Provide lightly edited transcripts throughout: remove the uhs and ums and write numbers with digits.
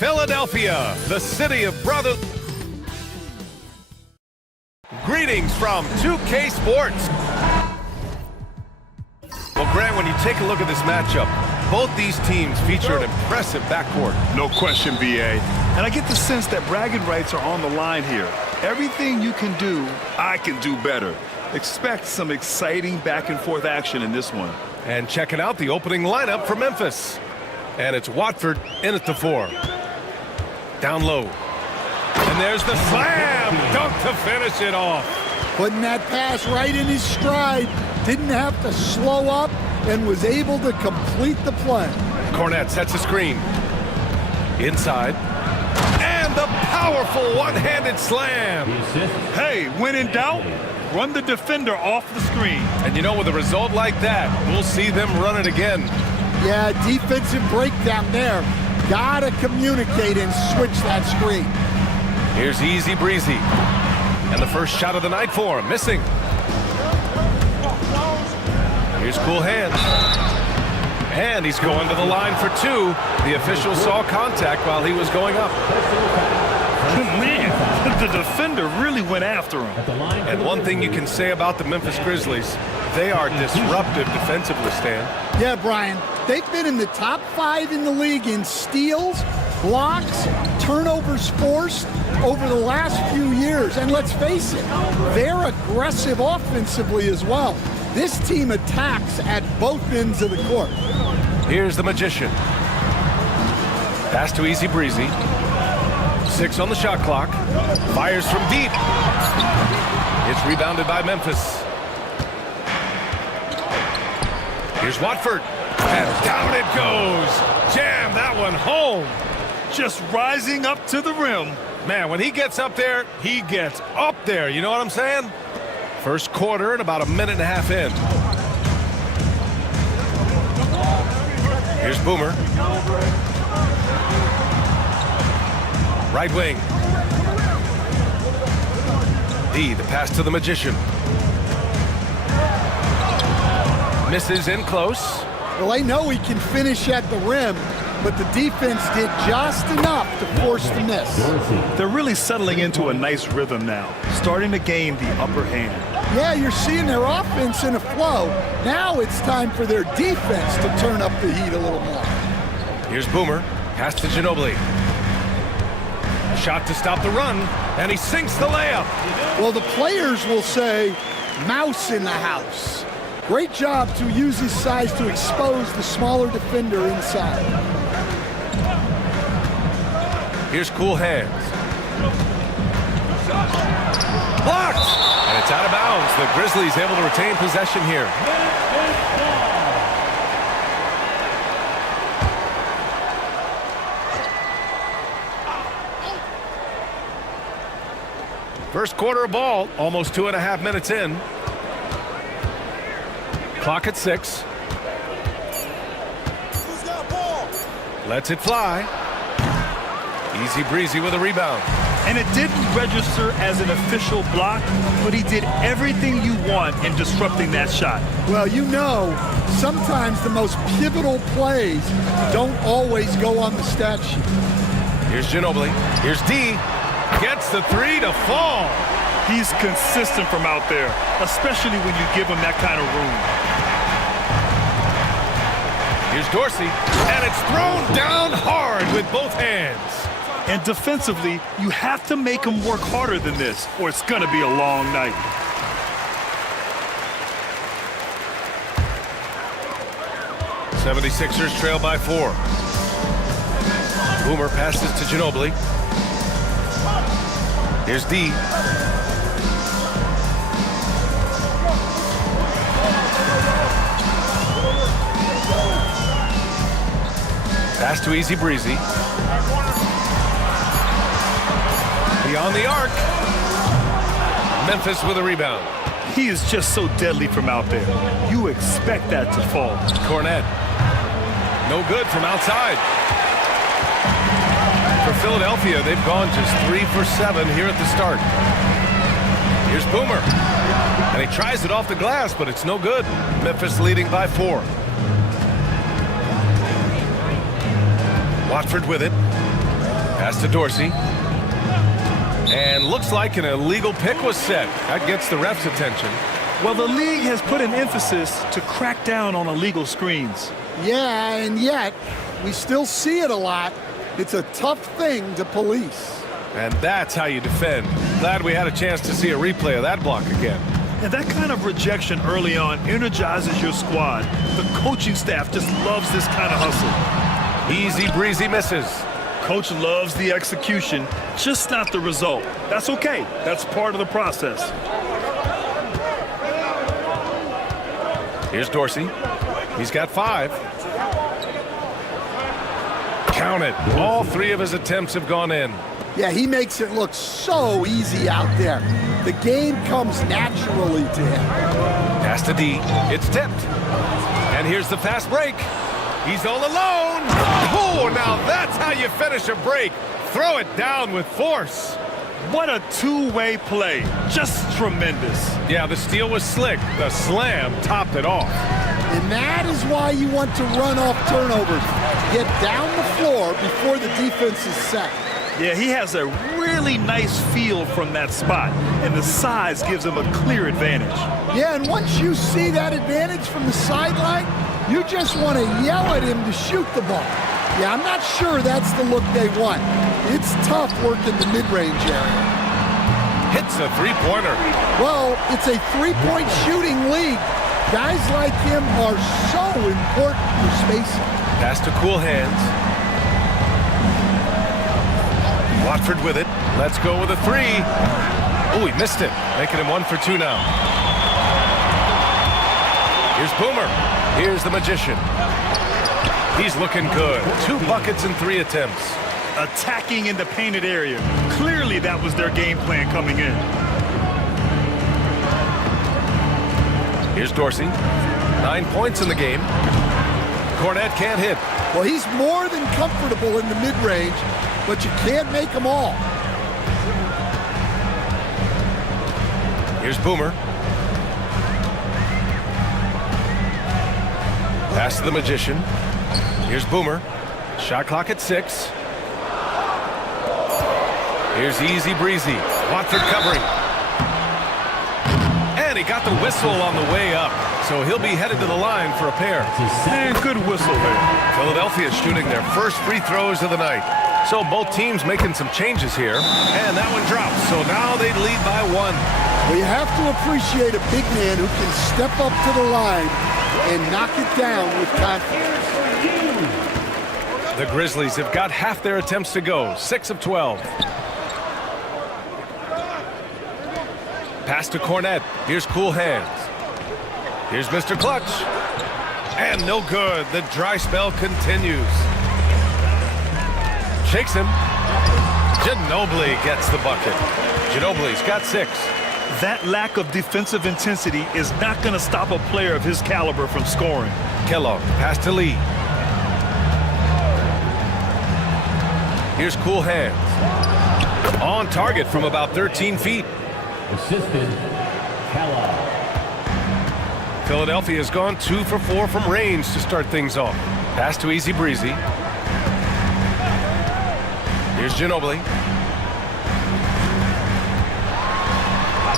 Philadelphia, the city of brothers. Greetings from 2K Sports. Well, Grant, when you take a look at this matchup, both these teams feature an impressive backcourt. No question, BA. And I get the sense that bragging rights are on the line here. Everything you can do, I can do better. Expect some exciting back-and-forth action in this one. And checking out the opening lineup for Memphis. And it's Watford in at the 4. Down low. And there's the slam! Dunk to finish it off. Putting that pass right in his stride. Didn't have to slow up and was able to complete the play. Cornette sets a screen. Inside. And the powerful one-handed slam. Hey, when in doubt, run the defender off the screen. And you know, with a result like that, we'll see them run it again. Yeah, defensive breakdown there. Gotta communicate and switch that screen. Here's Easy Breezy. And the first shot of the night for him, missing. Here's Cool Hands. And he's going to the line for 2. The official saw contact while he was going up. Man, the defender really went after him. And one thing you can say about the Memphis Grizzlies, they are disruptive defensively, Stan. Yeah, Brian, they've been in the top 5 in the league in steals, blocks, turnovers forced over the last few years. And let's face it, they're aggressive offensively as well. This team attacks at both ends of the court. Here's the Magician. Pass to Easy Breezy. 6 on the shot clock. Fires from deep. It's rebounded by Memphis. Here's Watford. And down it goes. Jam that one home. Just rising up to the rim. Man, when he gets up there, he gets up there. You know what I'm saying? First quarter and about a minute and a half in. Here's Boomer. Right wing. D, the pass to the Magician. Misses in close. Well, they know he can finish at the rim, but the defense did just enough to force the miss. They're really settling into a nice rhythm now, starting to gain the upper hand. Yeah, you're seeing their offense in a flow. Now it's time for their defense to turn up the heat a little more. Here's Boomer. Pass to Ginobili. Shot to stop the run, and he sinks the layup. Well, the players will say, mouse in the house. Great job to use his size to expose the smaller defender inside. Here's Cool Hands. Blocked! And it's out of bounds. The Grizzlies able to retain possession here. First quarter of ball, almost 2.5 minutes in. Clock at 6. Lets it fly. Easy Breezy with a rebound. And it didn't register as an official block, but he did everything you want in disrupting that shot. Well, you know, sometimes the most pivotal plays don't always go on the stat sheet. Here's Ginobili. Here's D. Gets the 3 to fall. He's consistent from out there, especially when you give him that kind of room. Here's Dorsey, and it's thrown down hard with both hands. And defensively, you have to make him work harder than this, or it's going to be a long night. '76ers trail by 4. Boomer passes to Ginobili. Here's D. Pass to Easy Breezy. Beyond the arc. Memphis with a rebound. He is just so deadly from out there. You expect that to fall. Cornette. No good from outside. For Philadelphia, they've gone just 3 for 7 here at the start. Here's Boomer. And he tries it off the glass, but it's no good. Memphis leading by 4. Watford with it. Pass to Dorsey. And looks like an illegal pick was set. That gets the ref's attention. Well, the league has put an emphasis to crack down on illegal screens. Yeah, and yet we still see it a lot. It's a tough thing to police. And that's how you defend. Glad we had a chance to see a replay of that block again. And that kind of rejection early on energizes your squad. The coaching staff just loves this kind of hustle. Easy breezy misses. Coach loves the execution, just not the result. That's okay. That's part of the process. Here's Dorsey. He's got 5. Count it. All 3 of his attempts have gone in. Yeah, he makes it look so easy out there. The game comes naturally to him. Pass to D. It's tipped. And here's the fast break. He's all alone. Oh, now that's how you finish a break. Throw it down with force. What a two-way play. Just tremendous. Yeah, the steal was slick. The slam topped it off. And that is why you want to run off turnovers. Get down the floor before the defense is set. Yeah, he has a really nice feel from that spot, and the size gives him a clear advantage. Yeah, and once you see that advantage from the sideline, you just want to yell at him to shoot the ball. Yeah, I'm not sure that's the look they want. It's tough working the mid-range area. Hits a three-pointer. Well, it's a three-point shooting league. Guys like him are so important for spacing. Pass to cool hands. Watford with it. Let's go with a 3. Oh, he missed it. Making him 1 for 2 now. Here's Boomer. Here's the Magician. He's looking good. 2 buckets and 3 attempts. Attacking in the painted area. Clearly that was their game plan coming in. Here's Dorsey. 9 points in the game. Cornette can't hit. Well, he's more than comfortable in the mid-range, but you can't make them all. Here's Boomer. Pass to the Magician. Here's Boomer. Shot clock at 6. Here's Easy Breezy. Watford covering. And he got the whistle on the way up. So he'll be headed to the line for a pair. And good whistle there. Philadelphia shooting their first free throws of the night. So both teams making some changes here. And that one drops. So now they lead by 1. Well, you have to appreciate a big man who can step up to the line and knock it down with confidence. The Grizzlies have got half their attempts to go. 6 of 12. Pass to Cornette. Here's cool hands. Here's Mr. Clutch. And no good. The dry spell continues. Shakes him. Ginobili gets the bucket. Ginobili's got 6. That lack of defensive intensity is not going to stop a player of his caliber from scoring. Kellogg. Pass to Lee. Here's cool hands. On target from about 13 feet. Assistant, Kellogg. Philadelphia has gone 2 for 4 from range to start things off. Pass to Easy Breezy. Here's Ginobili.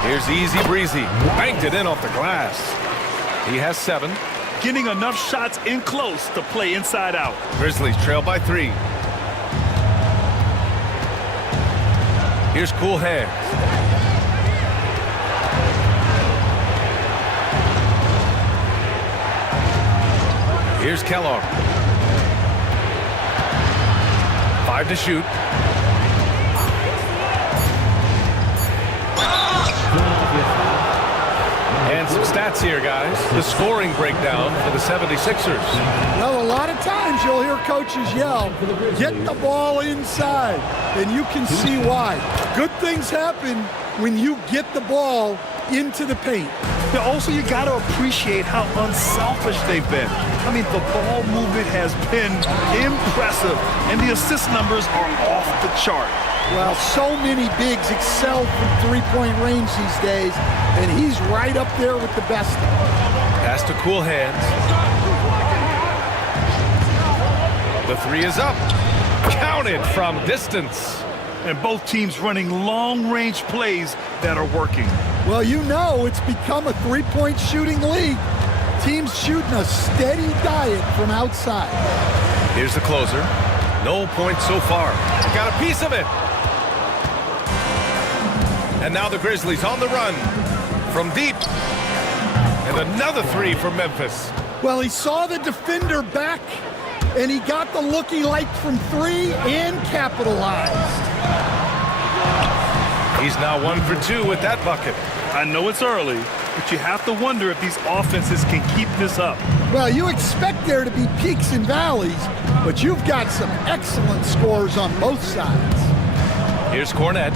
Here's Easy Breezy. Banked it in off the glass. He has 7. Getting enough shots in close to play inside out. Grizzlies trail by 3. Here's cool hands. Here's Kellogg. 5 to shoot. And some stats here, guys. The scoring breakdown for the 76ers. Well, a lot of times you'll hear coaches yell, get the ball inside, and you can see why. Good things happen when you get the ball into the paint. But also, you got to appreciate how unselfish they've been. I mean, the ball movement has been impressive, and the assist numbers are off the chart. Well, so many bigs excel from three-point range these days, and he's right up there with the best. Pass to cool hands. The 3 is up. Counted from distance. And both teams running long-range plays that are working. Well, you know it's become a three-point shooting league. Teams shooting a steady diet from outside. Here's the closer. No points so far. Got a piece of it. And now the Grizzlies on the run from deep. And another three for Memphis. Well, he saw the defender back, and he got the look he liked from three and capitalized. He's now 1 for 2 with that bucket. I know it's early, but you have to wonder if these offenses can keep this up. Well, you expect there to be peaks and valleys, but you've got some excellent scores on both sides. Here's Cornette.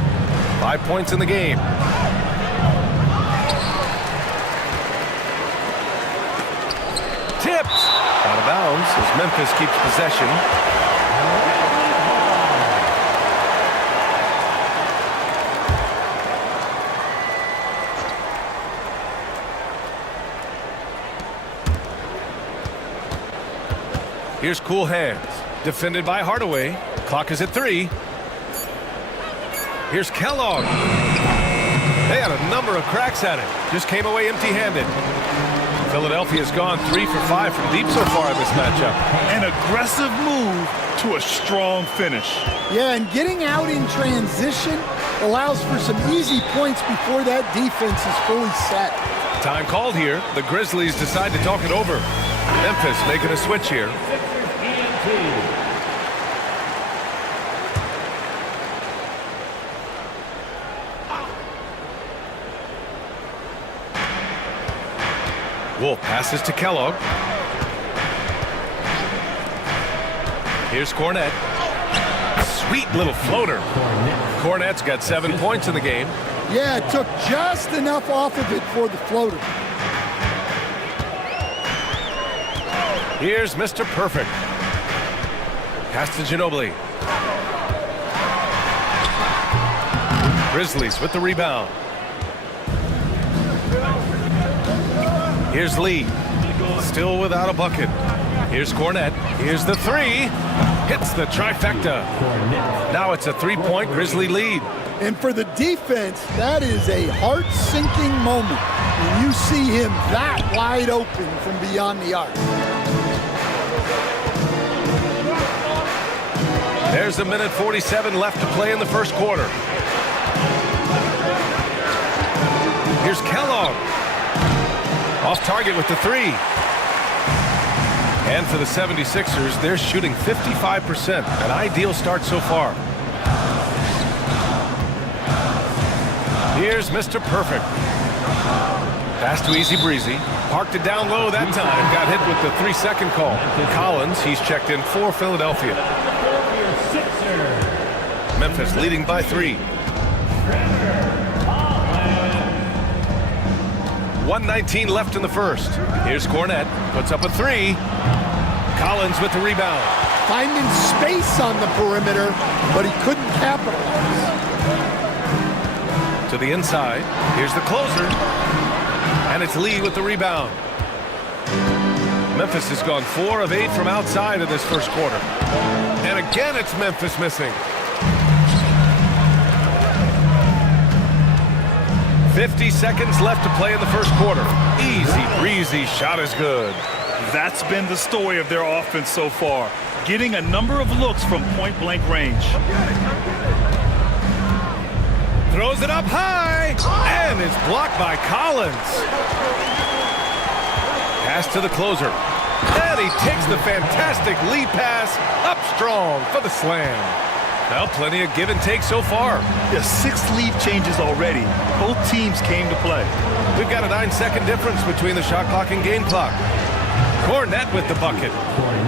5 points in the game. Tipped. Out of bounds as Memphis keeps possession. Here's Cool Hands. Defended by Hardaway. Clock is at 3. Here's Kellogg. They had a number of cracks at it. Just came away empty-handed. Philadelphia's gone 3 for 5 from deep so far in this matchup. An aggressive move to a strong finish. Yeah, and getting out in transition allows for some easy points before that defense is fully set. Time called here. The Grizzlies decide to talk it over. Memphis making a switch here. Wolf passes to Kellogg. Here's Cornette. Sweet little floater. Cornette's got 7 points in the game. Yeah, it took just enough off of it for the floater. Here's Mr. Perfect. Pass to Ginobili. Grizzlies with the rebound. Here's Lee. Still without a bucket. Here's Cornette. Here's the three. Hits the trifecta. Now it's a 3-point Grizzly lead. And for the defense, that is a heart-sinking moment when you see him that wide open from beyond the arc. There's 1:47 left to play in the first quarter. Here's Kellogg. Off target with the three. And for the 76ers, they're shooting 55%. An ideal start so far. Here's Mr. Perfect. Pass to Easy Breezy. Parked it down low that time. Got hit with the 3-second call. Collins, he's checked in for Philadelphia. Memphis leading by 3. 1:19 left in the first. Here's Cornette. Puts up a 3. Collins with the rebound. Finding space on the perimeter, but he couldn't capitalize. To the inside. Here's the closer. And it's Lee with the rebound. Memphis has gone 4 of 8 from outside in this first quarter. And again, it's Memphis missing. 50 seconds left to play in the first quarter. Easy breezy shot is good. That's been the story of their offense so far, getting a number of looks from point-blank range. Throws it up high, and it's blocked by Collins. Pass to the closer. And he takes the fantastic lead pass up strong for the slam. Well, plenty of give and take so far. There's 6 lead changes already. Both teams came to play. We've got a 9-second difference between the shot clock and game clock. Cornette with the bucket.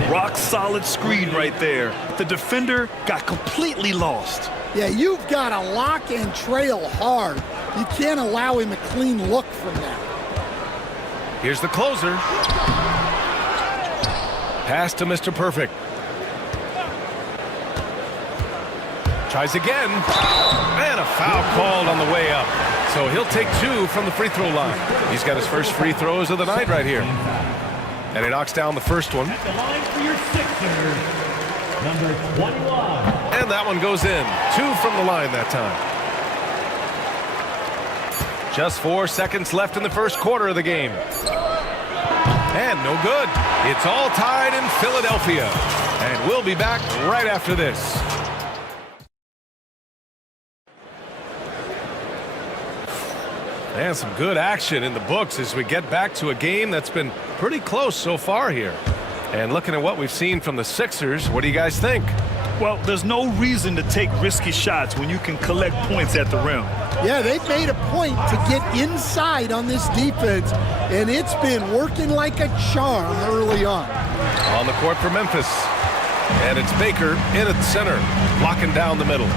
Rock solid screen right there. The defender got completely lost. Yeah, you've got to lock and trail hard. You can't allow him a clean look from that. Here's the closer. Pass to Mr. Perfect. Tries again. And a foul called on the way up. So he'll take 2 from the free throw line. He's got his first free throws of the night right here. And he knocks down the first one. At the line for your Sixers, number 21. And that one goes in. 2 from the line that time. Just 4 seconds left in the first quarter of the game. And no good. It's all tied in Philadelphia. And we'll be back right after this. And some good action in the books as we get back to a game that's been pretty close so far here. And looking at what we've seen from the Sixers, what do you guys think? Well, there's no reason to take risky shots when you can collect points at the rim. Yeah, they've made a point to get inside on this defense, and it's been working like a charm early on. On the court for Memphis. And it's Baker in at the center, locking down the middle.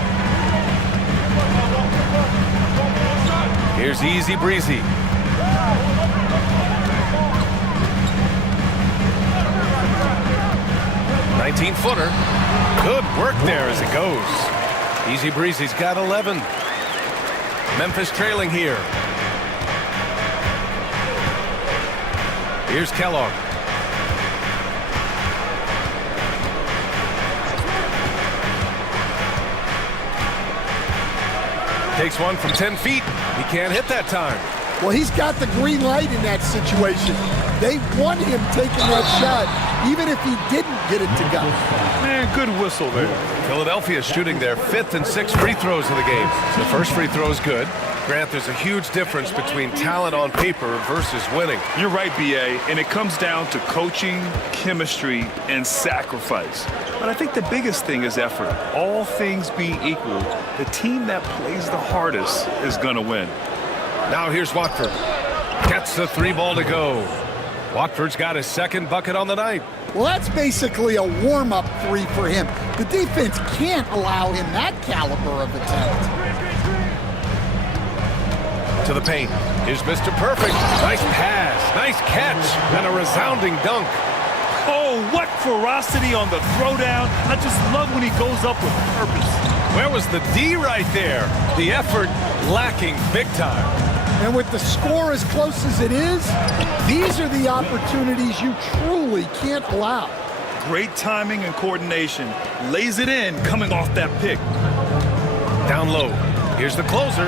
Here's Easy Breezy. "19-footer. Good work there as it goes. Easy Breezy's got 11. Memphis trailing here. Here's Kellogg. Takes one from 10 feet. He can't hit that time. Well, he's got the green light in that situation. They want him taking that shot, even if he didn't get it to go. Man, good whistle there. Philadelphia shooting their 5th and 6th free throws of the game. The first free throw is good. Grant, there's a huge difference between talent on paper versus winning. You're right, B.A., and it comes down to coaching, chemistry, and sacrifice. But I think the biggest thing is effort. All things being equal, the team that plays the hardest is going to win. Now here's Watford. Gets the 3 ball to go. Watford's got his 2nd bucket on the night. Well, that's basically a warm-up 3 for him. The defense can't allow him that caliber of attempt. To the paint. Here's Mr. Perfect. Nice pass, nice catch, and a resounding dunk. Oh, what ferocity on the throwdown. I just love when he goes up with purpose. Where was the D right there? The effort lacking big time. And with the score as close as it is, these are the opportunities you truly can't allow. Great timing and coordination. Lays it in coming off that pick. Down low. Here's the closer.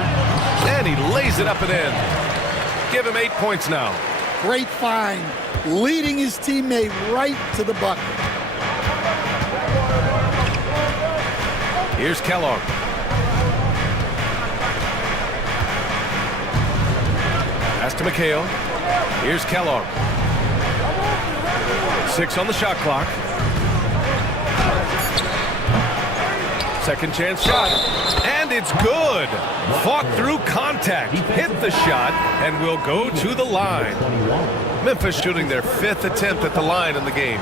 And he lays it up and in. Give him 8 points now. Great find, leading his teammate right to the bucket. Here's Kellogg. Pass to McHale. Here's Kellogg. 6 on the shot clock. Second chance shot. And it's good. Fought through contact. Hit the shot and will go to the line. Memphis shooting their 5th attempt at the line in the game.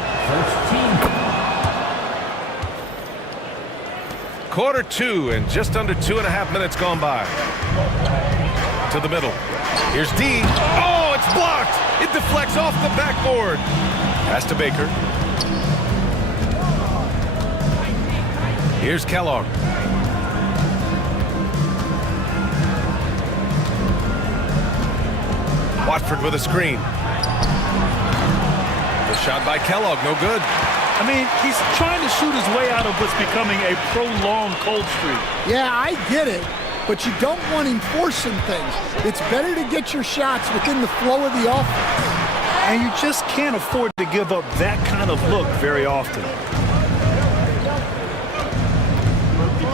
Quarter 2 and just under 2.5 minutes gone by. To the middle. Here's D. Oh, it's blocked. It deflects off the backboard. Pass to Baker. Here's Kellogg. Watford with a screen. The shot by Kellogg, no good. I mean, he's trying to shoot his way out of what's becoming a prolonged cold streak. Yeah, I get it, but you don't want him forcing things. It's better to get your shots within the flow of the offense. And you just can't afford to give up that kind of look very often.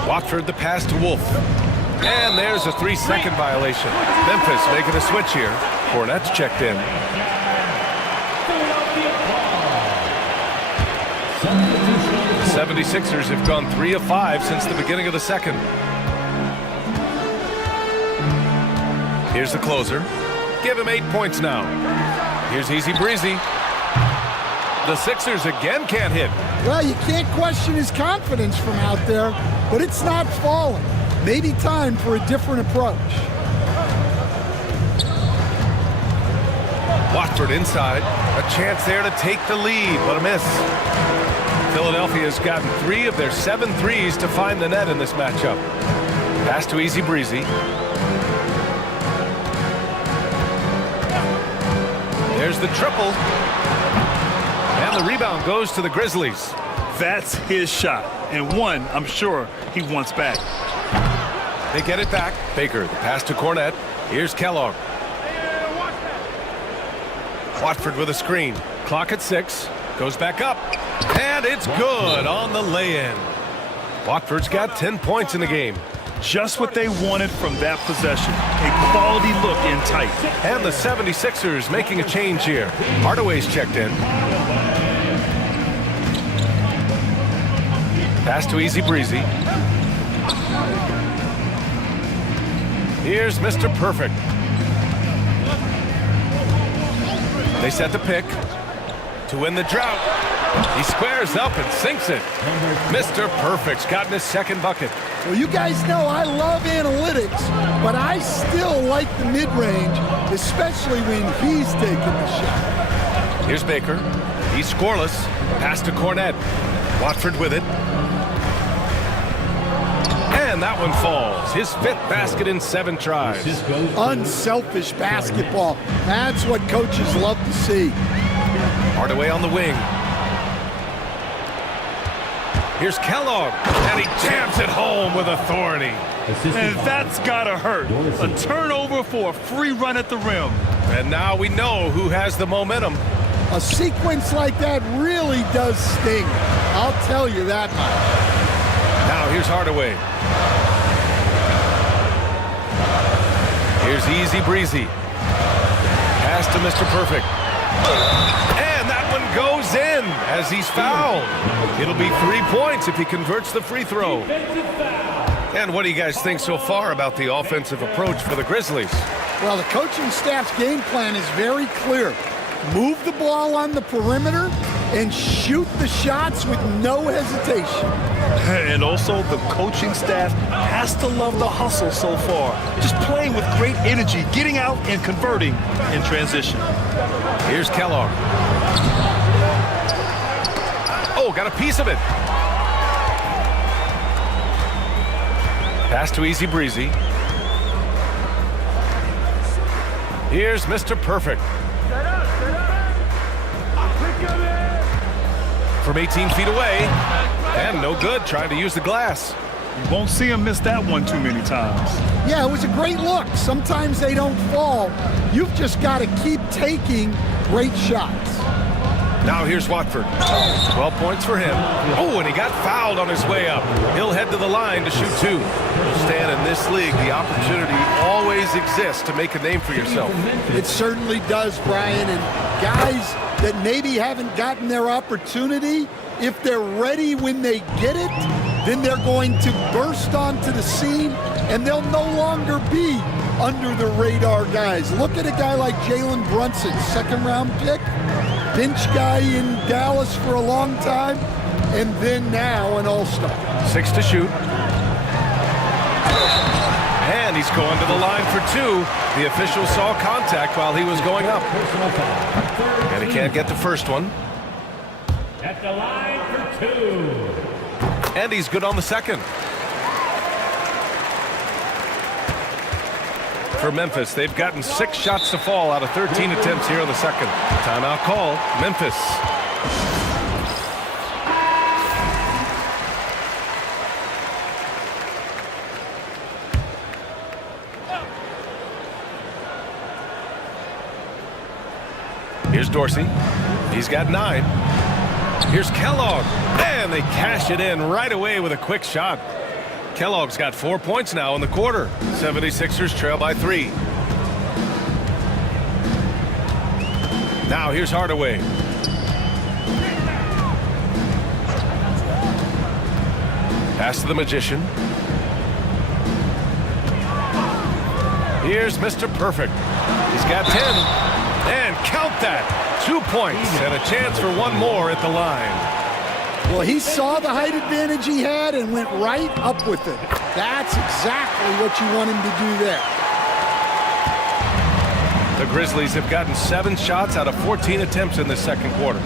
Watford the pass to Wolf. And there's a 3-second violation. Memphis making a switch here. Fournette's checked in. The 76ers have gone 3 of 5 since the beginning of the second. Here's the closer. Give him 8 points now. Here's Easy Breezy. The Sixers again can't hit. Well, you can't question his confidence from out there, but it's not falling. Maybe time for a different approach. Watford inside. A chance there to take the lead, but a miss. Philadelphia's gotten 3 of their 7 threes to find the net in this matchup. Pass to Easy Breezy. There's the triple. And the rebound goes to the Grizzlies. That's his shot, and one I'm sure he wants back. They get it back. Baker, the pass to Cornette. Here's Kellogg. Watford with a screen. Clock at 6. Goes back up. And it's good on the lay-in. Watford's got 10 points in the game. Just what they wanted from that possession. A quality look in tight. And the 76ers making a change here. Hardaway's checked in. Pass to Easy Breezy. Here's Mr. Perfect. They set the pick to win the drought. He squares up and sinks it. Mr. Perfect's gotten his second bucket. Well, you guys know I love analytics, but I still like the mid-range, especially when he's taking the shot. Here's Baker. He's scoreless. Pass to Cornette. Watford with it. And that one falls. His 5th basket in 7 tries. Unselfish basketball. That's what coaches love to see. Hardaway on the wing. Here's Kellogg, and he jams it home with authority. And that's gotta hurt. A turnover for a free run at the rim. And now we know who has the momentum. A sequence like that really does sting. I'll tell you that much. Now here's Hardaway. Here's Easy Breezy. Pass to Mr. Perfect. And that one goes in as he's fouled. It'll be 3 points if he converts the free throw. And what do you guys think so far about the offensive approach for the Grizzlies? Well, the coaching staff's game plan is very clear. Move the ball on the perimeter and shoot the shots with no hesitation. And also, the coaching staff has to love the hustle so far. Just playing with great energy, getting out and converting in transition. Here's Kellogg. Oh, got a piece of it. Pass to Easy Breezy. Here's Mr. Perfect. From 18 feet away. And no good, trying to use the glass. You won't see him miss that one too many times. Yeah, it was a great look. Sometimes they don't fall. You've just got to keep taking great shots. Now here's Watford. 12 points for him. Oh, and he got fouled on his way up. He'll head to the line to shoot 2. Stan, in this league, the opportunity always exists to make a name for yourself. It certainly does, Brian. And guys that maybe haven't gotten their opportunity, if they're ready when they get it, then they're going to burst onto the scene, and they'll no longer be under the radar guys. Look at a guy like Jalen Brunson, 2nd-round pick, bench guy in Dallas for a long time, and then now an all-star. 6 to shoot. And he's going to the line for 2. The official saw contact while he was going up. And he can't get the first one. At the line for 2. And he's good on the second. For Memphis, they've gotten 6 shots to fall out of 13 attempts here in the second. Timeout call, Memphis. Here's Dorsey. He's got 9. Here's Kellogg. And they cash it in right away with a quick shot. Kellogg's got 4 points now in the quarter. 76ers trail by 3. Now here's Hardaway. Pass to the Magician. Here's Mr. Perfect. He's got 10. And count that. 2 points and a chance for one more at the line. Well, he saw the height advantage he had and went right up with it. That's exactly what you want him to do there. The Grizzlies have gotten 7 shots out of 14 attempts in the second quarter.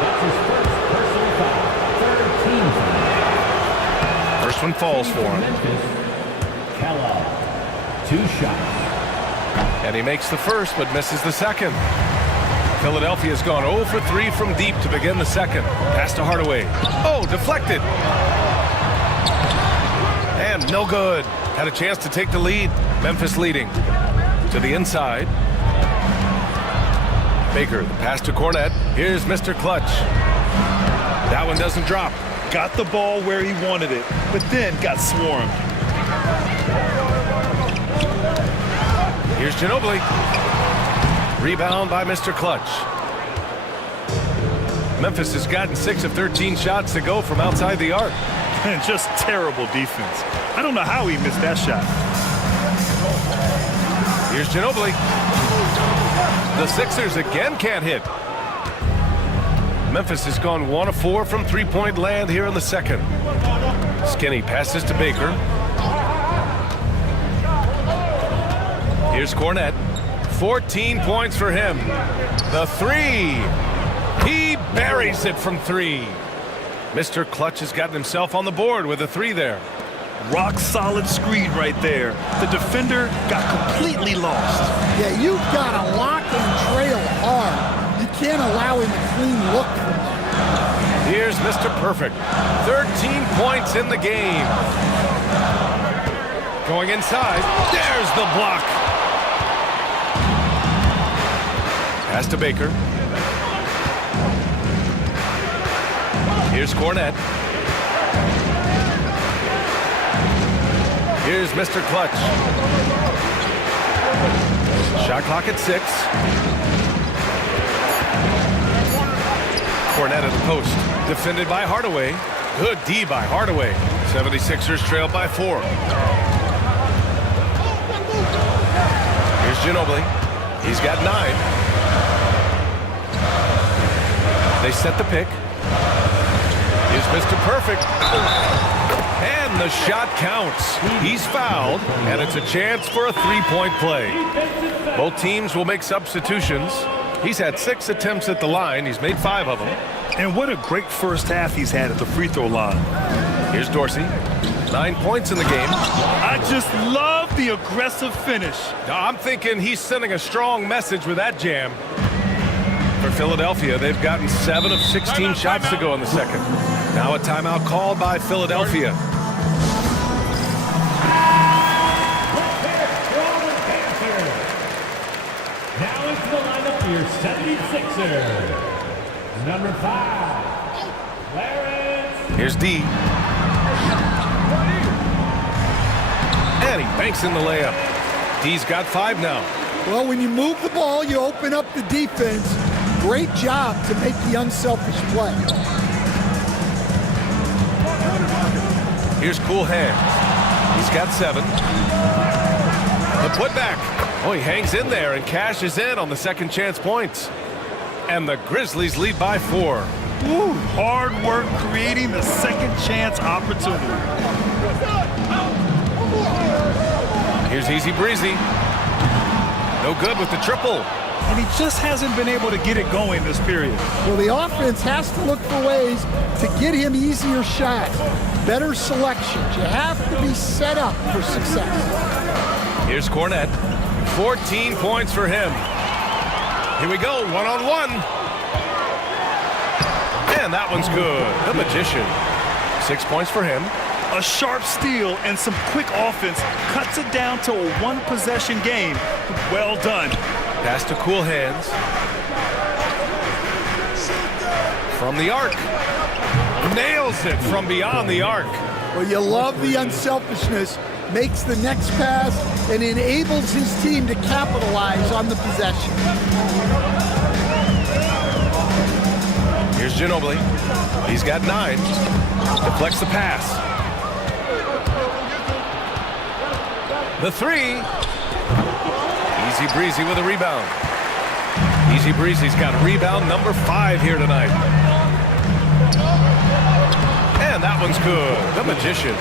That's his first personal foul. 13 foul. First one falls for him. Memphis, Kellogg. 2 shots. And he makes the first but misses the second. Philadelphia's gone 0 for 3 from deep to begin the second. Pass to Hardaway. Oh, deflected. And no good. Had a chance to take the lead. Memphis leading. To the inside. Baker, the pass to Cornette. Here's Mr. Clutch. That one doesn't drop. Got the ball where he wanted it, but then got swarmed. Here's Ginobili. Rebound by Mr. Clutch. Memphis has gotten 6 of 13 shots to go from outside the arc. And just terrible defense. I don't know how he missed that shot. Here's Ginobili. The Sixers again can't hit. Memphis has gone 1 of 4 from three-point land here in the second. Skinny passes to Baker. Here's Cornette. 14 points for him. The three. He buries it from 3. Mr. Clutch has gotten himself on the board with a 3 there. Rock solid screen right there. The defender got completely lost. Yeah, you've got to lock and trail hard. You can't allow him a clean look from there. Here's Mr. Perfect. 13 points in the game. Going inside. There's the block. Pass to Baker. Here's Cornette. Here's Mr. Clutch. Shot clock at 6. Cornette at the post. Defended by Hardaway. Good D by Hardaway. 76ers trail by 4. Here's Ginobili. He's got 9. They set the pick. Here's Mr. Perfect. And the shot counts. He's fouled, and it's a chance for a 3-point play. Both teams will make substitutions. He's had 6 attempts at the line. He's made 5 of them. And what a great first half he's had at the free throw line. Here's Dorsey. 9 points in the game. I just love the aggressive finish. I'm thinking he's sending a strong message with that jam. For Philadelphia, they've gotten 7 of 16 shots to go in the second. Now a timeout called by Philadelphia. Now into the lineup for your 76ers. Number 5, Clarence. Here's D. And he banks in the layup. D's got 5 now. Well, when you move the ball, you open up the defense. Great job to make the unselfish play. Here's Cool Hands. He's got 7. The putback. Oh, he hangs in there and cashes in on the second chance points. And the Grizzlies lead by 4. Ooh, hard work creating the second chance opportunity. Here's Easy Breezy. No good with the triple. And he just hasn't been able to get it going this period. Well, the offense has to look for ways to get him easier shots, better selections. You have to be set up for success. Here's Cornette. 14 points for him. Here we go, one-on-one. And that one's good. The Magician. 6 points for him. A sharp steal and some quick offense cuts it down to a one-possession game. Well done. Pass to Cool Hands. From the arc. Nails it from beyond the arc. Well, you love the unselfishness. Makes the next pass and enables his team to capitalize on the possession. Here's Ginobili. He's got 9. Deflects the pass. The 3. Easy Breezy with a rebound. Easy Breezy's got rebound number 5 here tonight. And that one's good. The Magician.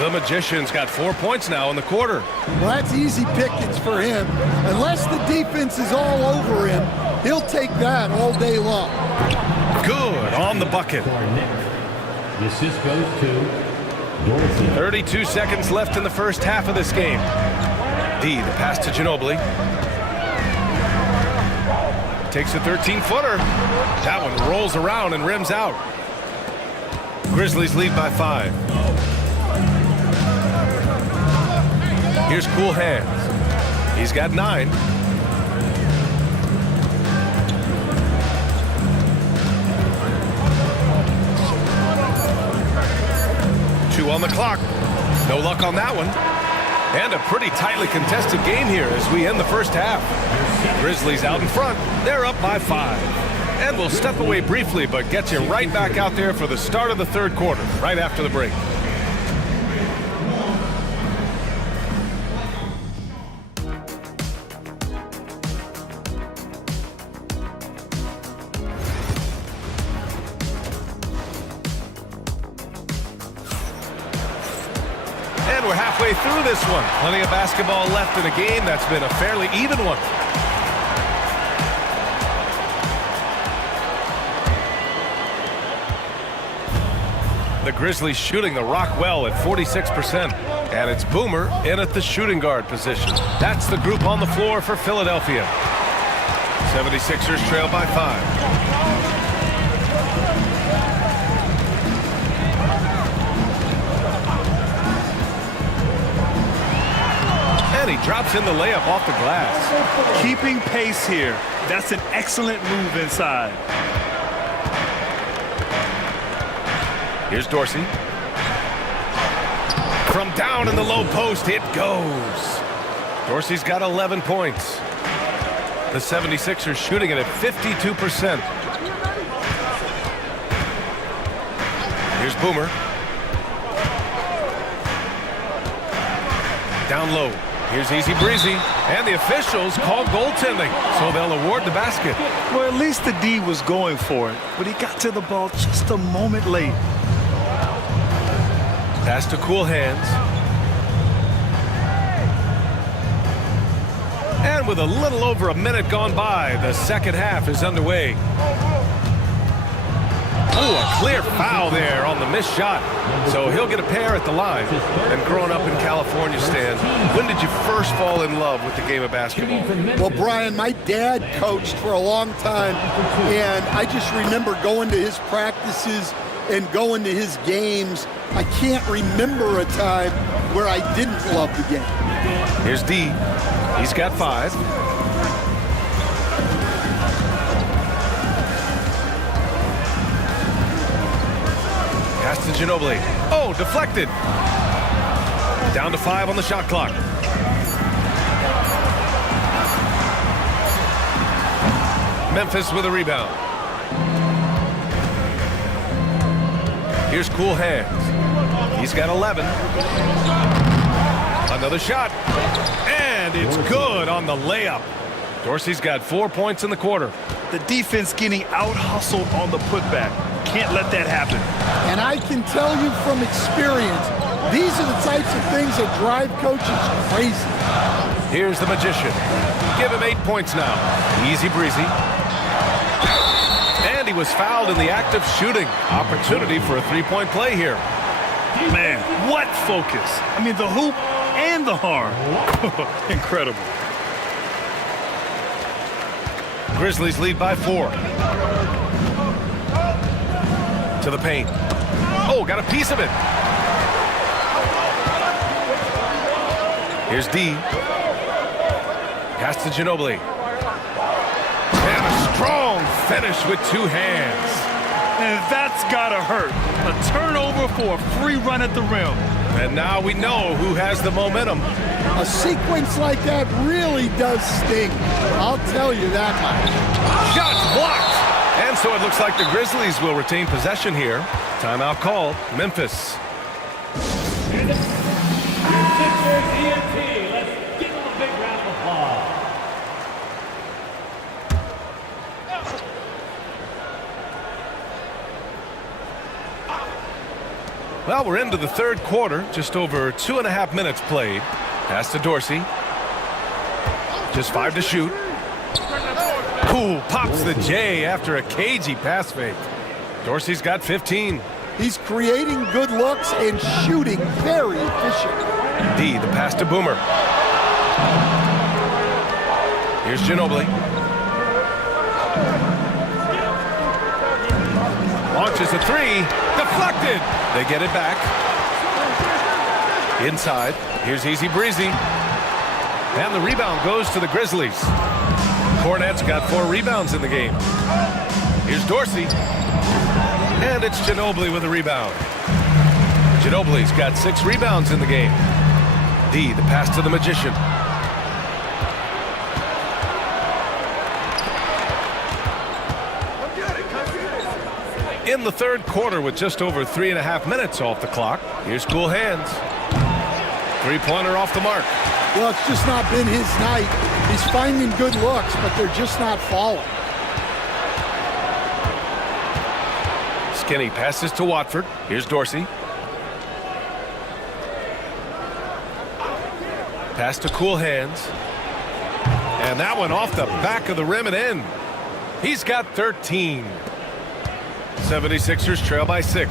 The Magician's got 4 points now in the quarter. Well, that's easy pickings for him. Unless the defense is all over him, he'll take that all day long. Good on the bucket. The assist goes to Dorsey. 32 seconds left in the first half of this game. D, the pass to Ginobili. takes a 13-footer. That one rolls around and rims out. Grizzlies lead by 5. Here's Cool Hands. He's got 9. Two on the clock. No luck on that one. And a pretty tightly contested game here as we end the first half. Grizzlies out in front. They're up by 5. And we'll step away briefly, but get you right back out there for the start of the third quarter, right after the break. And we're halfway through this one. Plenty of basketball left in a game that's been a fairly even one. The Grizzlies shooting the rock well at 46%. And it's Boomer in at the shooting guard position. That's the group on the floor for Philadelphia. 76ers trail by 5. And he drops in the layup off the glass. Keeping pace here. That's an excellent move inside. Here's Dorsey. From down in the low post, it goes. Dorsey's got 11 points. The 76ers shooting it at 52%. Here's Boomer. Down low. Here's Easy Breezy. And the officials call goaltending, so they'll award the basket. Well, at least the D was going for it, but he got to the ball just a moment late. Pass to Cool Hands. And with a little over a minute gone by, the second half is underway. Oh, a clear foul there on the missed shot. So he'll get a pair at the line. And growing up in California, Stan, when did you first fall in love with the game of basketball? Well, Brian, my dad coached for a long time, and I just remember going to his practices and going to his games. I can't remember a time where I didn't love the game. Here's D. He's got 5. Pass to Ginobili. Oh, deflected. Down to 5 on the shot clock. Memphis with a rebound. Here's Cool Hands. He's got 11. Another shot. And it's good on the layup. Dorsey's got 4 points in the quarter. The defense getting out-hustled on the putback. Can't let that happen. And I can tell you from experience, these are the types of things that drive coaches crazy. Here's the Magician. Give him 8 points now. Easy breezy. And he was fouled in the act of shooting. Opportunity for a three-point play here. Man, what focus. I mean, the hoop and the harm. Incredible. Grizzlies lead by 4. To the paint. Oh, got a piece of it. Here's D. Pass to Ginobili. And a strong finish with 2 hands. And that's gotta hurt. A turnover for a free run at the rim. And now we know who has the momentum. A sequence like that really does sting. I'll tell you that much. Shots blocked. And so it looks like the Grizzlies will retain possession here. Timeout called. Memphis. And the Sixers EMT. Let's give them a big round of applause. Well, we're into the third quarter. Just over 2.5 minutes played. Pass to Dorsey. Just 5 to shoot. Ooh, pops the J after a cagey pass fake. Dorsey's got 15. He's creating good looks and shooting very efficient. D, the pass to Boomer. Here's Ginobili. Launches a three. Deflected. They get it back. Inside. Here's Easy Breezy. And the rebound goes to the Grizzlies. Cornette's got 4 rebounds in the game. Here's Dorsey. And it's Ginobili with a rebound. Ginobili's got 6 rebounds in the game. D, the pass to the Magician. In the third quarter with just over 3.5 minutes off the clock, here's Cool Hands. 3-pointer off the mark. Well, it's just not been his night. He's finding good looks, but they're just not falling. Skinny passes to Watford. Here's Dorsey. Pass to Cool Hands. And that one off the back of the rim and in. He's got 13. 76ers trail by 6.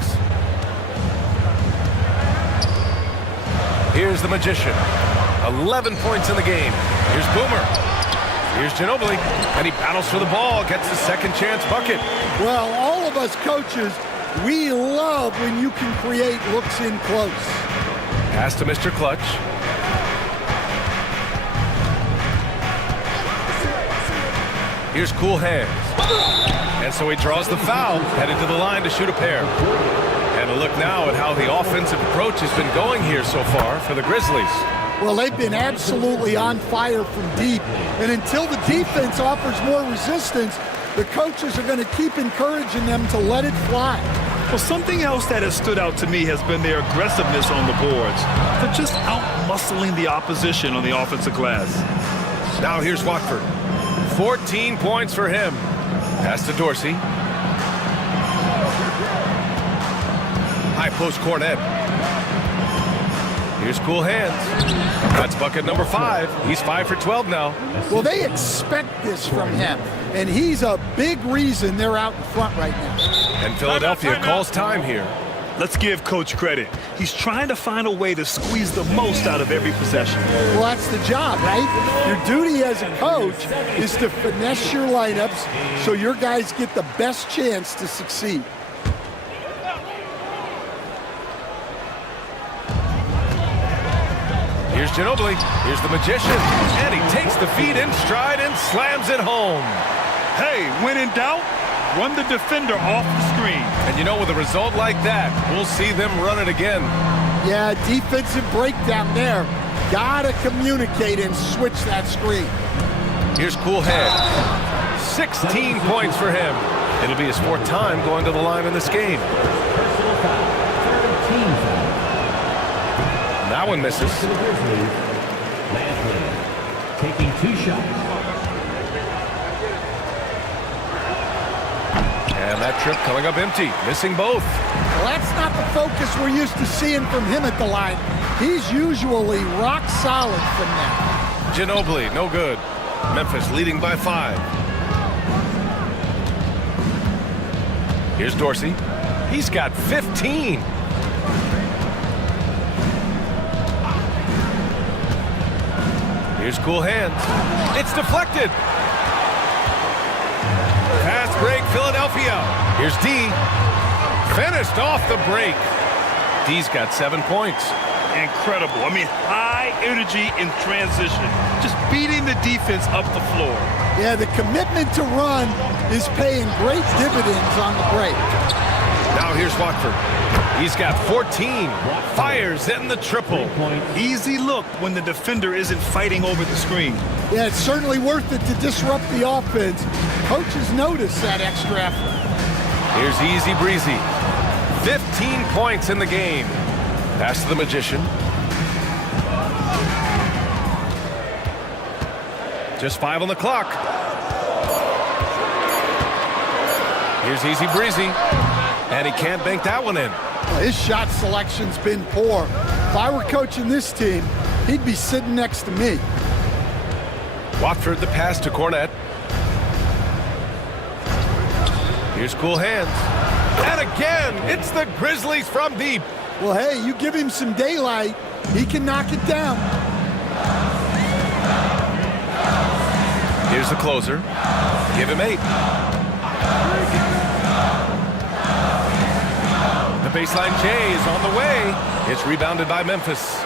Here's the Magician. 11 points in the game. Here's Boomer. Here's Ginobili. And he battles for the ball. Gets the second chance bucket. Well, all of us coaches, we love when you can create looks in close. Pass to Mr. Clutch. Here's Cool Hands. And so he draws the foul, headed to the line to shoot a pair. And a look now at how the offensive approach has been going here so far for the Grizzlies. Well, they've been absolutely on fire from deep. And until the defense offers more resistance, the coaches are going to keep encouraging them to let it fly. Well, something else that has stood out to me has been their aggressiveness on the boards. They're just out-muscling the opposition on the offensive glass. Now here's Watford. 14 points for him. Pass to Dorsey. High post Cornette. Here's Cool Hands. That's bucket number 5. He's 5 for 12 now. Well, they expect this from him, and he's a big reason they're out in front right now. And Philadelphia calls time here. Let's give Coach credit. He's trying to find a way to squeeze the most out of every possession. Well, that's the job, right? Your duty as a coach is to finesse your lineups so your guys get the best chance to succeed. Here's Ginobili. Here's the Magician. And he takes the feed in stride and slams it home. Hey, when in doubt, run the defender off the screen. And you know, with a result like that, we'll see them run it again. Yeah, defensive breakdown there. Gotta communicate and switch that screen. Here's Cool Hands. 16 points for him. It'll be his 4th time going to the line in this game. Personal foul. 13 foul. That one misses. To the Grizzlies. Lampley taking 2 shots. And that trip coming up empty, missing both. Well, that's not the focus we're used to seeing from him at the line. He's usually rock solid from there. Ginobili, no good. Memphis leading by 5. Here's Dorsey. He's got 15. Here's Cool Hands. It's deflected. Fast break, Philadelphia. Here's D. Finished off the break. D's got 7 points. Incredible. I mean, high energy in transition. Just beating the defense up the floor. Yeah, the commitment to run is paying great dividends on the break. Now here's Watford. He's got 14. Fires in the triple. Easy look when the defender isn't fighting over the screen. Yeah, it's certainly worth it to disrupt the offense. Coaches notice that extra effort. Here's Easy Breezy. 15 points in the game. Pass to the Magician. Just 5 on the clock. Here's Easy Breezy. And he can't bank that one in. Well, his shot selection's been poor. If I were coaching this team, he'd be sitting next to me. Watford the pass to Cornette. Here's Cool Hands. And again, it's the Grizzlies from deep. Well, hey, you give him some daylight, he can knock it down. Here's the closer. Give him 8. The baseline J is on the way. It's rebounded by Memphis.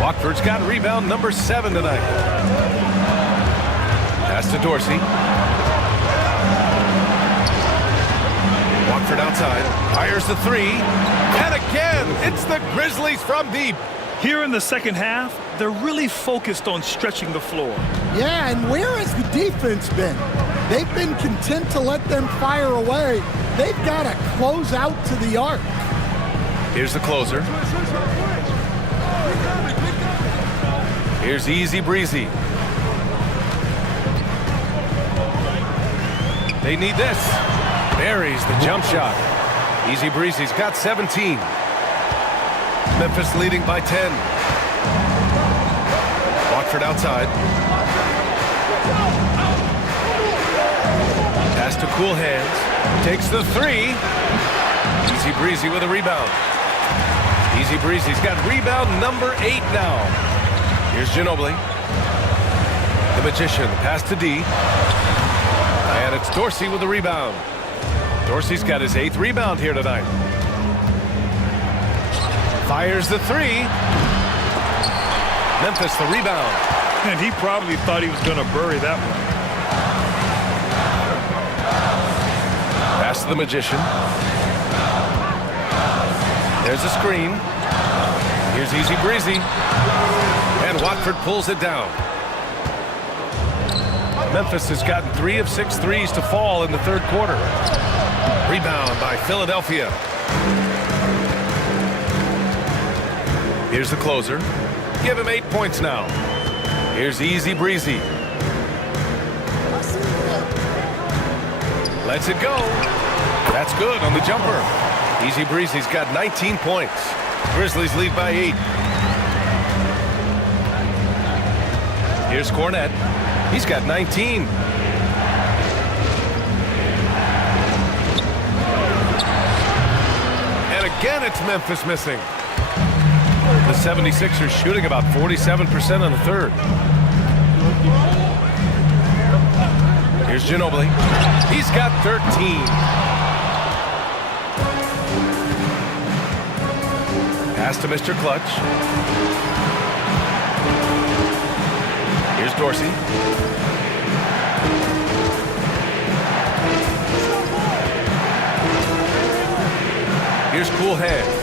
Watford's got rebound number 7 tonight. Pass to Dorsey. Watford outside. Fires the 3. And again, it's the Grizzlies from deep. Here in the second half, they're really focused on stretching the floor. Yeah, and where has the defense been? They've been content to let them fire away. They've got to close out to the arc. Here's the closer. Here's Easy Breezy. They need this. Buries the jump shot. Easy Breezy's got 17. Memphis leading by 10. Watford outside. Pass to Cool Hands. Takes the 3. Easy Breezy with a rebound. Easy Breezy's got rebound number 8 now. Here's Ginobili. The Magician. Pass to D. And it's Dorsey with the rebound. Dorsey's got his 8th rebound here tonight. Fires the 3. Memphis the rebound. And he probably thought he was going to bury that one. Pass to the Magician. There's a screen. Here's Easy Breezy. And Watford pulls it down. Memphis has gotten 3 of 6 threes to fall in the third quarter. Rebound by Philadelphia. Here's the closer. Give him 8 points now. Here's Easy Breezy. Lets it go. That's good on the jumper. Easy Breezy's got 19 points. Grizzlies lead by 8. Here's Cornette. He's got 19. And again, it's Memphis missing. The 76ers shooting about 47% on the third. Here's Ginobili. He's got 13. Pass to Mr. Clutch. Here's Dorsey. Here's Cool Hands.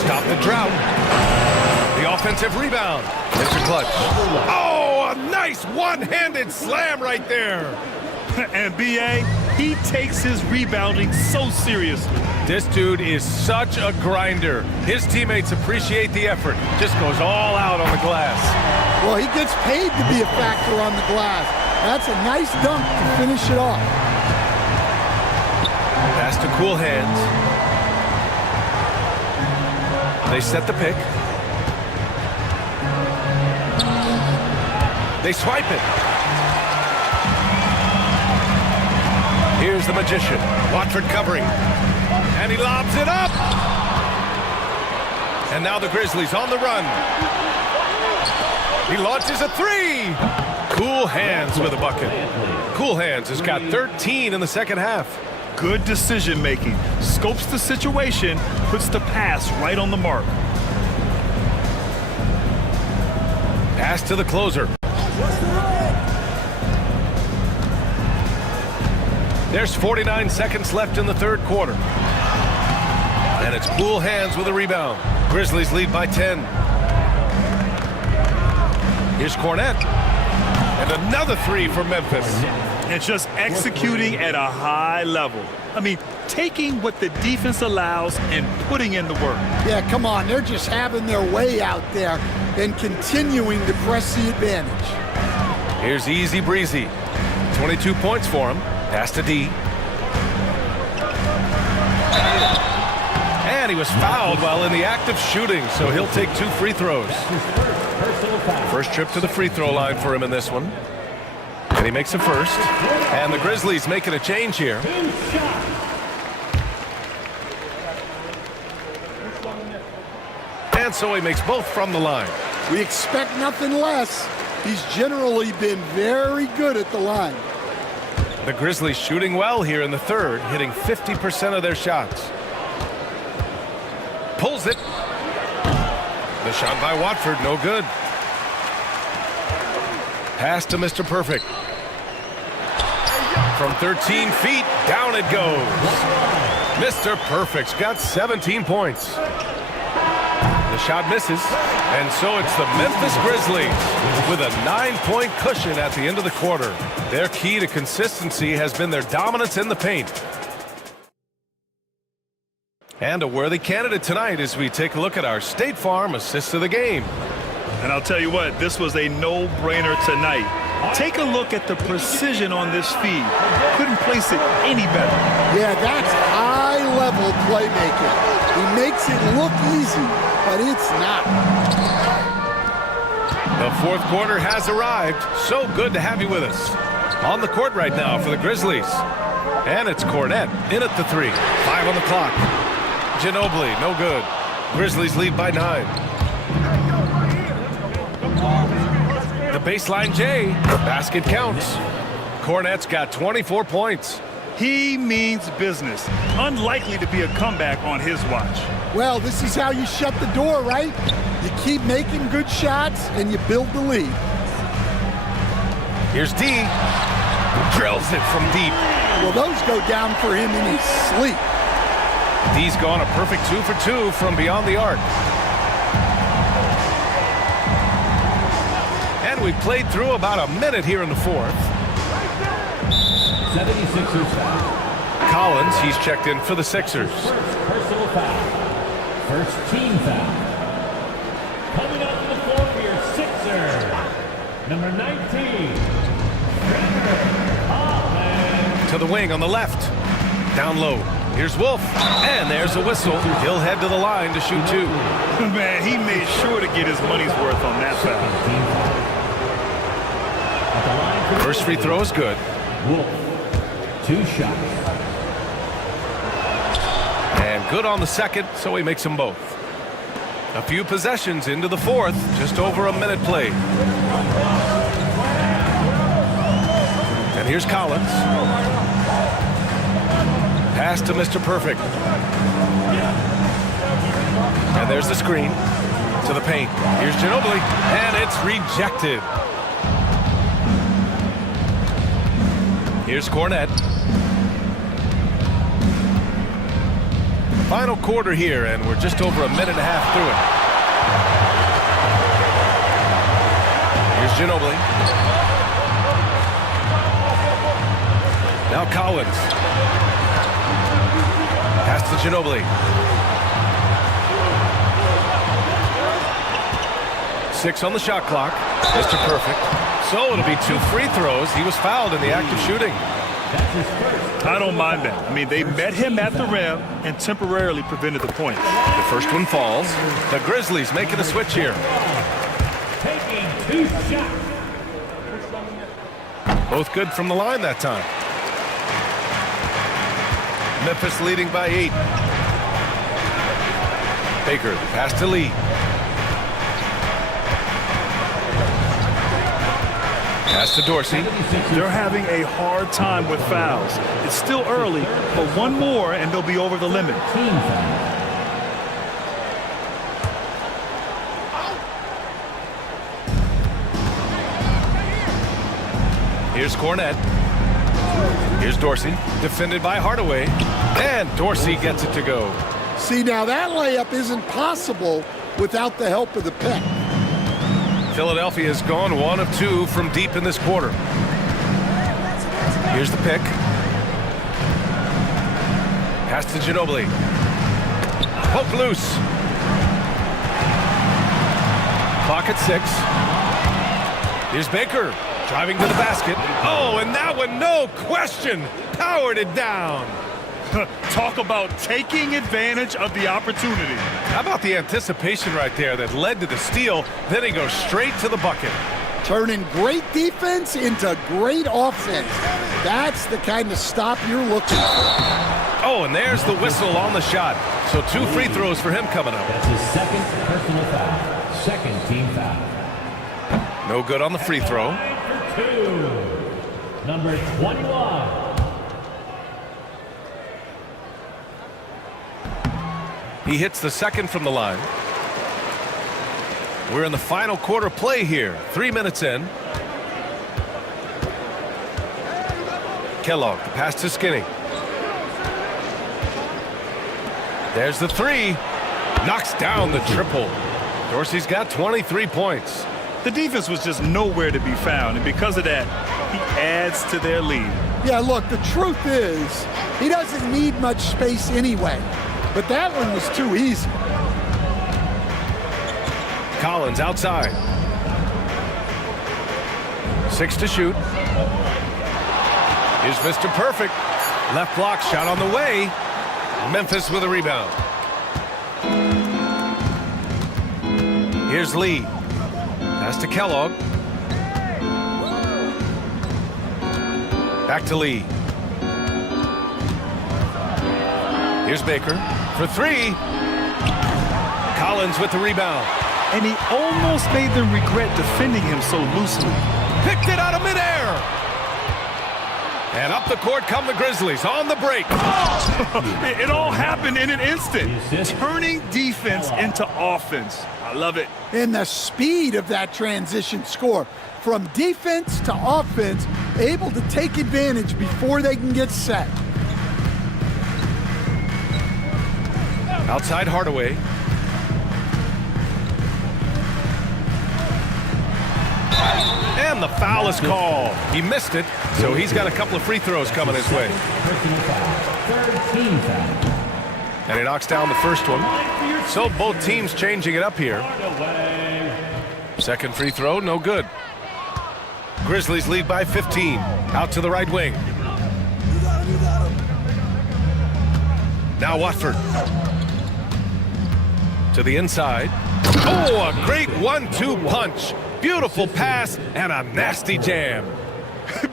Stop the drought. The offensive rebound. Mr. Clutch. Oh, a nice one-handed slam right there. And B.A., he takes his rebounding so seriously. This dude is such a grinder. His teammates appreciate the effort. Just goes all out on the glass. Well, he gets paid to be a factor on the glass. That's a nice dunk to finish it off. Pass to Cool Hands. They set the pick. They swipe it. Here's the Magician. Watford covering. And he lobs it up. And now the Grizzlies on the run. He launches a 3. Cool Hands with a bucket. Cool Hands has got 13 in the second half. Good decision making. Scopes the situation, puts the pass right on the mark. Pass to the closer. There's 49 seconds left in the third quarter. And it's Cool Hands with a rebound. Grizzlies lead by 10. Here's Cornette. And another 3 for Memphis. And just executing at a high level. I mean, taking what the defense allows and putting in the work. Yeah, come on. They're just having their way out there and continuing to press the advantage. Here's Easy Breezy. 22 points for him. Pass to D. And he was fouled while in the act of shooting, so he'll take 2 free throws. First trip to the free throw line for him in this one. And he makes a first. And the Grizzlies making a change here. And so he makes both from the line. We expect nothing less. He's generally been very good at the line. The Grizzlies shooting well here in the third, hitting 50% of their shots. Pulls it. The shot by Watford, no good. Pass to Mr. Perfect. From 13 feet, down it goes. Mr. Perfect's got 17 points. The shot misses, and so it's the Memphis Grizzlies with a 9-point cushion at the end of the quarter. Their key to consistency has been their dominance in the paint. And a worthy candidate tonight as we take a look at our State Farm assist of the game. And I'll tell you what, this was a no-brainer tonight. Take a look at the precision on this feed. Couldn't place it any better. Yeah, that's high-level playmaking. He makes it look easy, but it's not. The fourth quarter has arrived. So good to have you with us. On the court right now for the Grizzlies. And it's Cornette in at the 3. 5 on the clock. Ginobili, no good. Grizzlies lead by 9. The baseline J. Basket counts. Cornette's got 24 points. He means business. Unlikely to be a comeback on his watch. Well, this is how you shut the door, right? You keep making good shots, and you build the lead. Here's D. Drills it from deep. Well, those go down for him in his sleep. D's gone a perfect 2 for 2 from beyond the arc. And we've played through about a minute here in the fourth. 76ers foul. Collins, he's checked in for the Sixers. Personal foul. First team foul. Coming up to the floor for your Sixers. Number 19. To the wing on the left. Down low. Here's Wolf. And there's a whistle. He'll head to the line to shoot 2. Man, he made sure to get his money's worth on that foul. First free throw is good. Wolf. 2 shots. And good on the second, so he makes them both. A few possessions into the fourth. Just over a minute played. And here's Collins. Pass to Mr. Perfect. And there's the screen to the paint. Here's Ginobili, and it's rejected. Here's Cornette. Final quarter here, and we're just over a minute and a half through it. Here's Ginobili. Now Collins. Pass to Ginobili. 6 on the shot clock. Mr. Perfect. So it'll be 2 free throws. He was fouled in the act of shooting. I don't mind that. I mean, they met him at the rim and temporarily prevented the point. The first one falls. The Grizzlies making a switch here. Taking 2 shots. Both good from the line that time. Memphis leading by 8. Baker, pass to Lee. Pass to Dorsey. They're having a hard time with fouls. It's still early, but one more and they'll be over the limit. Team foul. Here's Cornette. Here's Dorsey, defended by Hardaway. And Dorsey gets it to go. See, now that layup isn't possible without the help of the pick. Philadelphia has gone 1 of 2 from deep in this quarter. Here's the pick. Pass to Ginobili. Poke loose. Clock at 6. Here's Baker. Driving to the basket. Oh, and that one, no question, powered it down. Talk about taking advantage of the opportunity. How about the anticipation right there that led to the steal? Then he goes straight to the bucket. Turning great defense into great offense. That's the kind of stop you're looking for. Oh, and there's the whistle on the shot. So 2 free throws for him coming up. That's his second personal foul. Second team foul. No good on the free throw. number 21. He hits the second from the line. We're in the final quarter play here. 3 minutes in. Kellogg, the pass to Skinny. There's the three. Knocks down the triple. Dorsey's got 23 points. The defense was just nowhere to be found, and because of that, he adds to their lead. Yeah, look, the truth is, he doesn't need much space anyway. But that one was too easy. Collins outside. 6 to shoot. Here's Mr. Perfect. Left block shot on the way. Memphis with a rebound. Here's Lee. Pass to Kellogg. Back to Lee. Here's Baker for three. Collins with the rebound. And he almost made them regret defending him so loosely. Picked it out of midair. And up the court come the Grizzlies on the break. It all happened in an instant. Turning defense into offense. I love it. And the speed of that transition score. From defense to offense, able to take advantage before they can get set. Outside Hardaway. And the foul is called. He missed it, so he's got a couple of free throws coming his way. And he knocks down the first one. So both teams changing it up here. Second free throw, no good. Grizzlies lead by 15. Out to the right wing. Now Watford. To the inside. Oh, a great 1-2 punch. Beautiful pass and a nasty jam.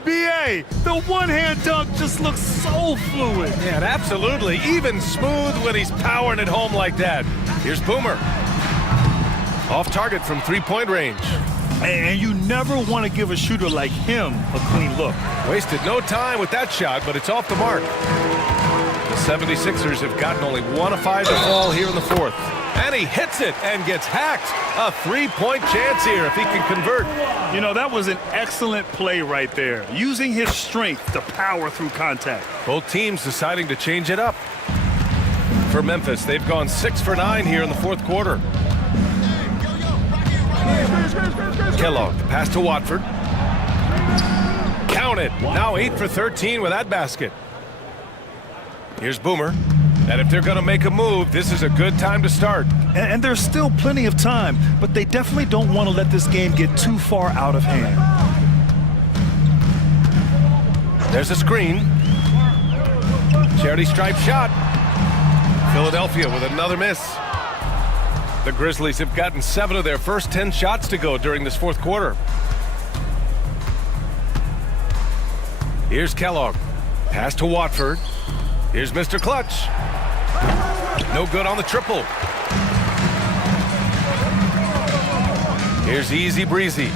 B.A., the one-hand dunk just looks so fluid. Yeah, absolutely. Even smooth when he's powering it home like that. Here's Boomer. Off target from three-point range. And you never want to give a shooter like him a clean look. Wasted no time with that shot, but it's off the mark. The 76ers have gotten only 1 of 5 to fall here in the fourth. And he hits it and gets hacked. A three-point chance here if he can convert. You know, that was an excellent play right there. Using his strength to power through contact. Both teams deciding to change it up. For Memphis, they've gone 6 for 9 here in the fourth quarter. Kellogg, pass to Watford. Count it. Now 8 for 13 with that basket. Here's Boomer. And if they're going to make a move, this is a good time to start. And there's still plenty of time, but they definitely don't want to let this game get too far out of hand. There's a screen. Charity stripe shot. Philadelphia with another miss. The Grizzlies have gotten 7 of their first 10 shots to go during this fourth quarter. Here's Kellogg. Pass to Watford. Here's Mr. Clutch. No good on the triple. Here's Easy Breezy.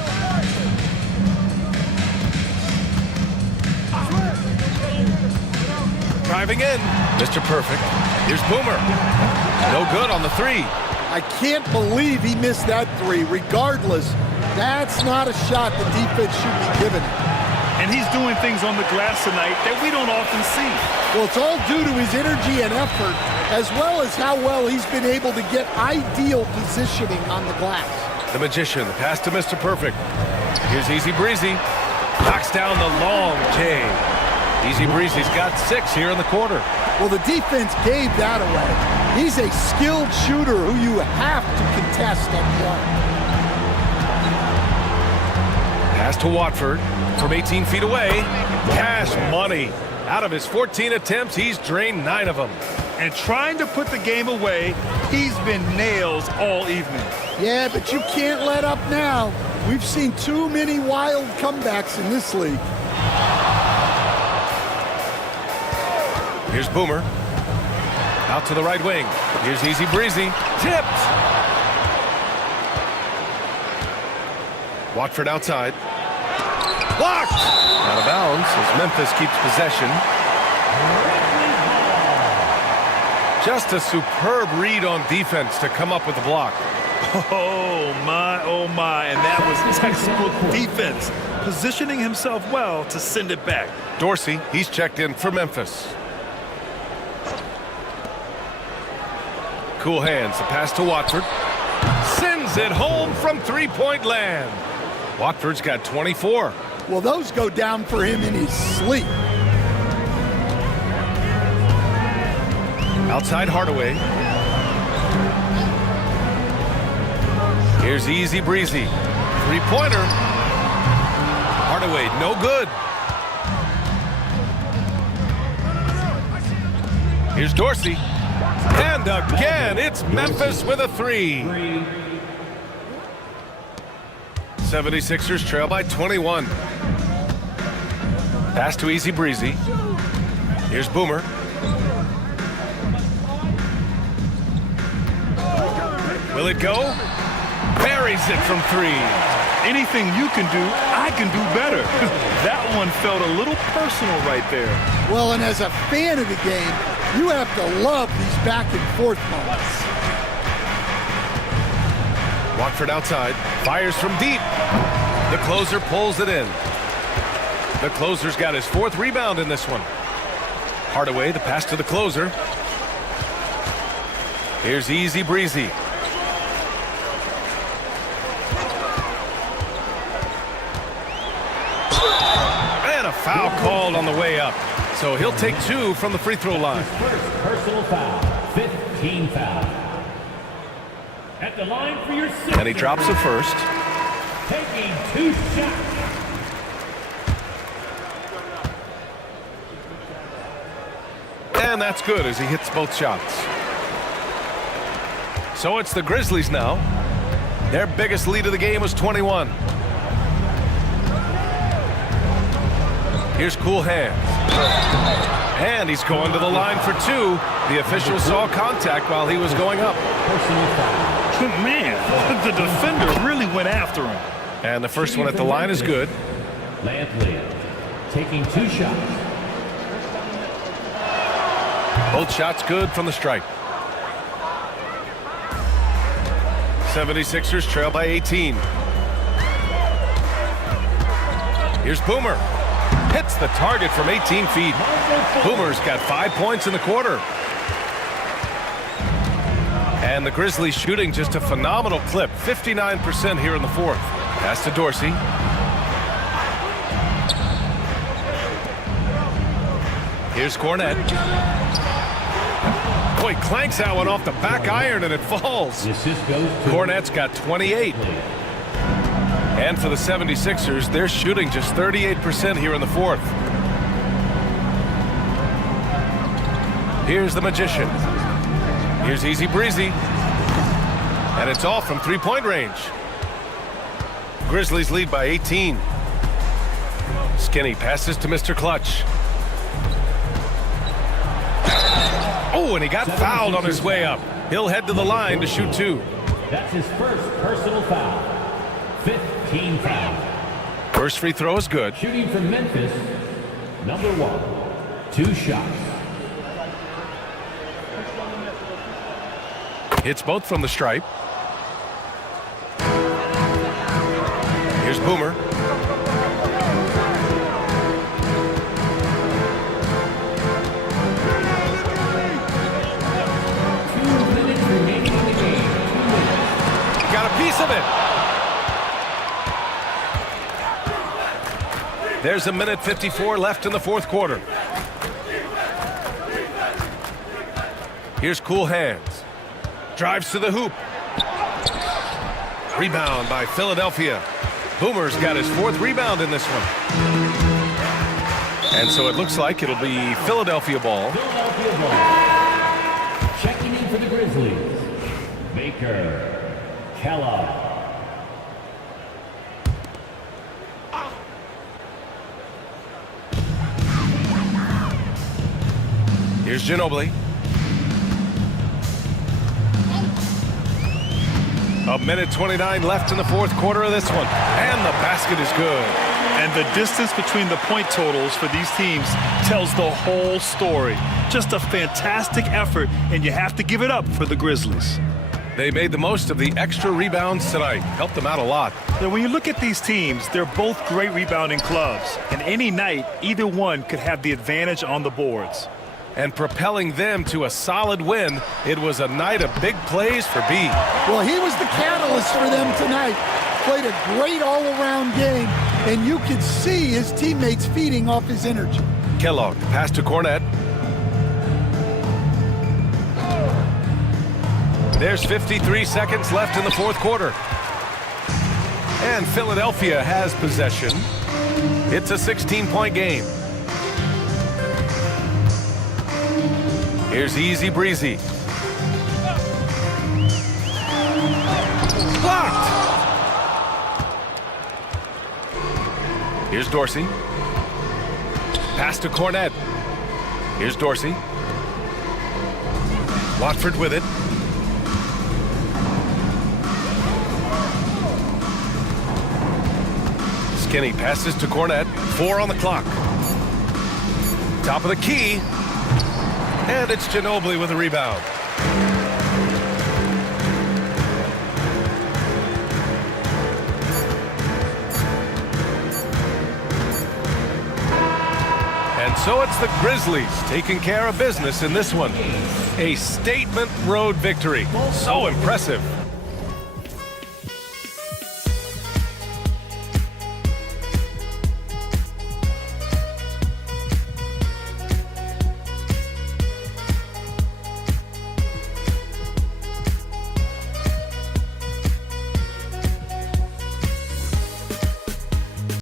Driving in. Mr. Perfect. Here's Boomer. No good on the three. I can't believe he missed that three. Regardless, that's not a shot the defense should be giving. And he's doing things on the glass tonight that we don't often see. Well, it's all due to his energy and effort, as well as how well he's been able to get ideal positioning on the glass. The Magician, the pass to Mr. Perfect. Here's Easy Breezy. Knocks down the long J. Easy Breezy's got 6 here in the quarter. Well, the defense gave that away. He's a skilled shooter who you have to contest at the arc. Pass to Watford from 18 feet away. Cash money. Out of his 14 attempts, he's drained 9 of them. And trying to put the game away, he's been nails all evening. Yeah, but you can't let up now. We've seen too many wild comebacks in this league. Here's Boomer. Out to the right wing. Here's Easy Breezy. Tipped. Watford outside. Blocked! Out of bounds as Memphis keeps possession. Just a superb read on defense to come up with the block. Oh my, and that was textbook defense. Positioning himself well to send it back. Dorsey, he's checked in for Memphis. Cool hands, the pass to Watford. Sends it home from three-point land. Watford's got 24. Well, those go down for him in his sleep. Outside Hardaway. Here's Easy Breezy. Three-pointer. Hardaway, no good. Here's Dorsey. And again, it's Memphis with a three. 76ers trail by 21. Pass to Easy Breezy. Here's Boomer. Will it go? Buries it from three. Anything you can do, I can do better. That one felt a little personal right there. Well, and as a fan of the game, you have to love these back and forth moments. Watford outside, fires from deep. The closer pulls it in. The closer's got his fourth rebound in this one. Hardaway, the pass to the closer. Here's Easy Breezy. And a foul called on the way up. So he'll take two from the free throw line. First personal foul, 15 foul. At the line for your sixth. And he drops the first. Taking two shots. And that's good as he hits both shots. So it's the Grizzlies now. Their biggest lead of the game was 21. Here's Cool Hands. And he's going to the line for two. The official saw contact while he was going up. Man, the defender really went after him. And the first one at the line is good. Lampley taking two shots. Both shots good from the stripe. 76ers trail by 18. Here's Boomer. Hits the target from 18 feet. Boomer's got 5 points in the quarter. And the Grizzlies shooting just a phenomenal clip. 59% here in the fourth. Pass to Dorsey. Here's Cornette. Boy, clanks that one off the back iron and it falls. Cornette's got 28. And for the 76ers, they're shooting just 38% here in the fourth. Here's the Magician. Here's Easy Breezy. And it's all from three-point range. Grizzlies lead by 18. Skinny passes to Mr. Clutch. Oh, and he got fouled on his way up. He'll head to the line to shoot two. That's his first personal foul. 15 foul. First free throw is good. Shooting for Memphis, number 1. 2 shots. Hits both from the stripe. Here's Boomer. Got a piece of it. There's a minute 54 left in the fourth quarter. Here's Cool Hands. Drives to the hoop. Rebound by Philadelphia. Boomer's got his fourth rebound in this one. And so it looks like it'll be Philadelphia ball. Philadelphia ball. Checking in for the Grizzlies. Baker. Kellogg. Here's Ginobili. A minute 29 left in the fourth quarter of this one. And the basket is good. And the distance between the point totals for these teams tells the whole story. Just a fantastic effort, and you have to give it up for the Grizzlies. They made the most of the extra rebounds tonight. Helped them out a lot. Now, when you look at these teams, they're both great rebounding clubs. And any night, either one could have the advantage on the boards. And propelling them to a solid win, it was a night of big plays for B. Well, he was the catalyst for them tonight. Played a great all-around game, and you could see his teammates feeding off his energy. Kellogg, pass to Cornette. There's 53 seconds left in the fourth quarter. And Philadelphia has possession. It's a 16-point game. Here's Easy Breezy. Blocked! Here's Dorsey. Pass to Cornette. Here's Dorsey. Watford with it. Skinny passes to Cornette. 4 on the clock. Top of the key. And it's Ginobili with a rebound. And so it's the Grizzlies taking care of business in this one. A statement road victory. So impressive.